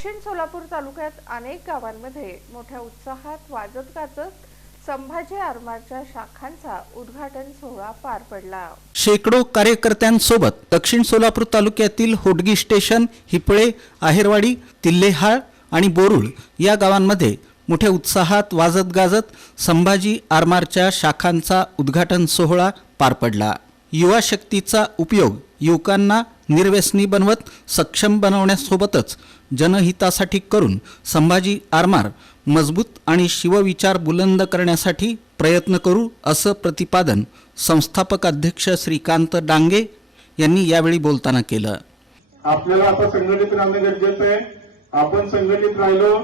दक्षिण सोलापूर तालुक्यात अनेक गावांमध्ये मोठ्या उत्साहात वाजत गाजत संभाजी आरमारच्या शाखांचा उद्घाटन सोहळा पार पडला. शेकडो कार्यकर्त्यांसोबत दक्षिण सोलापूर तालुक्यातील होडगी स्टेशन हिपळे आहेरवाडी तिल्लेहाळ आणि बोरुळ या गावांमध्ये मोठ्या उत्साहात वाजत गाजत संभाजी आरमारच्या शाखांचा उद्घाटन सोहळा पार पडला. युवा शक्तीचा उपयोग युवकांना निर्व्यसनी बनवत सक्षम बनवण्यासोबतच जनहितासाठी करून संभाजी आरमार मजबूत आणि शिवविचार बुलंद करण्यासाठी प्रयत्न करू असं प्रतिपादन संस्थापक अध्यक्ष श्रीकांत डांगे यांनी यावेळी बोलताना केलं. आपल्याला आता संघटित राहणं गरजेचं आहे. आपण संघटित राहिलो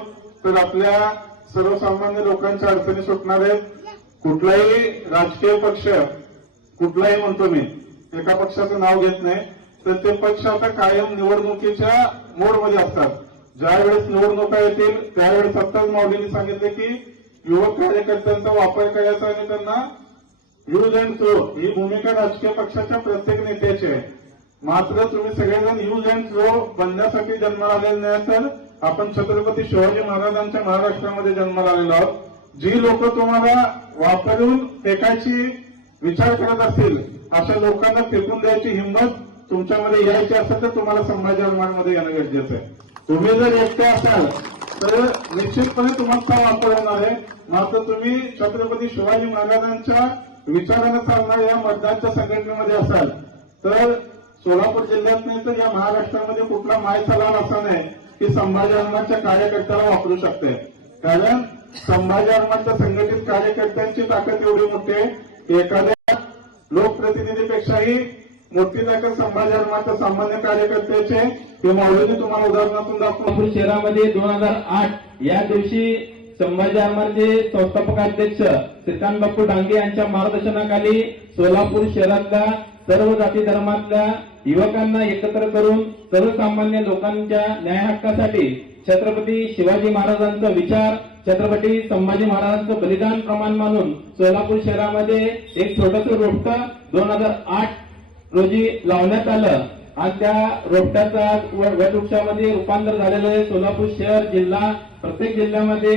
तर आपल्या सर्वसामान्य लोकांच्या अडचणी सुटणार आहेत. कुठलाही राजकीय पक्ष कुठलाही म्हणतो मी एका पक्षाचं नाव घेत नाही तर ते पक्ष आता कायम निवडणुकीच्या मोडमध्ये असतात. ज्या वेळेस निवडणुका येतील त्यावेळेस आत्ताच माऊलींनी सांगितले की युवक कार्यकर्त्यांचा वापर करायचा आणि त्यांना यूज अँड थ्रो ही भूमिका राजकीय पक्षाच्या प्रत्येक नेत्याची आहे. मात्र तुम्ही सगळेजण यूज अँड थ्रो बनण्यासाठी जन्माला आलेले नाही तर आपण छत्रपती शिवाजी महाराजांच्या महाराष्ट्रामध्ये जन्माला आलेलो आहोत. जी लोक तुम्हाला वापरून फेकायची विचार करत असतील अशा लोकांना फेकून द्यायची हिंमत तुमच्यामध्ये यायची असेल तर तुम्हाला संभाजी मध्ये येणं गरजेचं आहे. तुम्ही जर एकटे असाल तर निश्चितपणे तुम्हाला वापर होणार आहे. मात्र तुम्ही छत्रपती शिवाजी महाराजांच्या विचारानं चालणाऱ्या या मतदानच्या संघटनेमध्ये असाल तर सोलापूर जिल्ह्यात नाही तर या महाराष्ट्रामध्ये कुठला मायचा लाल असा नाही की संभाजी हनुमानच्या कार्यकर्त्याला वापरू शकते. कारण संभाजी हनुमानच्या संघटित कार्यकर्त्यांची ताकद एवढी मोठी आहे एखाद्या लोकप्रतिनिधीपेक्षाही मूर्तीनगर ताकद सामान्य कार्यकर्त्याचे हे माऊलीने तुम्हाला उदाहरणातून दाखवून शहरामध्ये दोन हजार आठ या दिवशी संभाजी संस्थापक अध्यक्ष श्रीकांत बापू डांगे यांच्या मार्गदर्शनाखाली सोलापूर शहरातल्या सर्व जाती धर्मातल्या युवकांना एकत्र करून सर्वसामान्य लोकांच्या न्याय हक्कासाठी छत्रपती शिवाजी महाराजांचा विचार छत्रपती संभाजी महाराजांचं बलिदान प्रमाण मानून सोलापूर शहरामध्ये एक छोटस रोपट दोन हजार आठ रोजी लावण्यात आलं. आणि त्या रोपट्याचा वटवृक्षामध्ये रूपांतर झालेलं आहे. सोलापूर शहर जिल्हा प्रत्येक जिल्ह्यामध्ये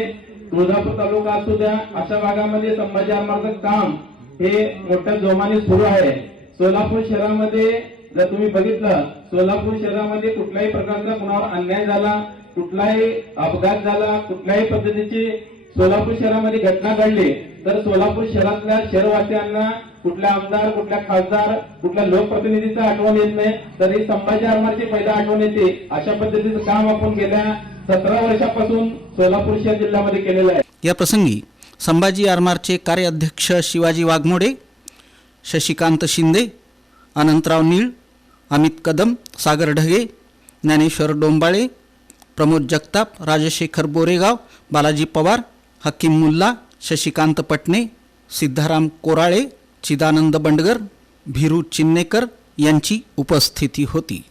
तुळजापूर तालुका असू द्या अशा भागामध्ये संभाजी आरमारचं काम हे मोठ्या जोमाने सुरू आहे. सोलापूर शहरामध्ये जर तुम्ही बघितलं सोलापूर शहरामध्ये कुठल्याही प्रकारचा कुणावर अन्याय झाला कुठलाही अपघात झाला कुठल्याही पद्धतीची सोलापूर शहरामध्ये घटना घडली तर सोलापूर शहरातल्या शहरवासियांना कुठल्या आमदार कुठल्या खासदार कुठल्या लोकप्रतिनिधीचा आठवण येत नाही तरी संभाजी आरमारची पहिला आठवण येते. अशा पद्धतीचं काम आपण गेल्या सतरा वर्षापासून सोलापूर शहर जिल्ह्यामध्ये केलेलं आहे. या प्रसंगी संभाजी आरमारचे कार्याध्यक्ष शिवाजी वाघमोडे शशिकांत शिंदे अनंतराव नीळ अमित कदम सागर ढगे ज्ञानेश्वर डोंबाळे प्रमोद जगताप राजशेखर बोरेगाव बालाजी पवार हकीम मुल्ला शशिकांत पटणे सिद्धाराम कोराळे चिदानंद बंडगर भिरू चिन्नेकर यांची उपस्थिती होती.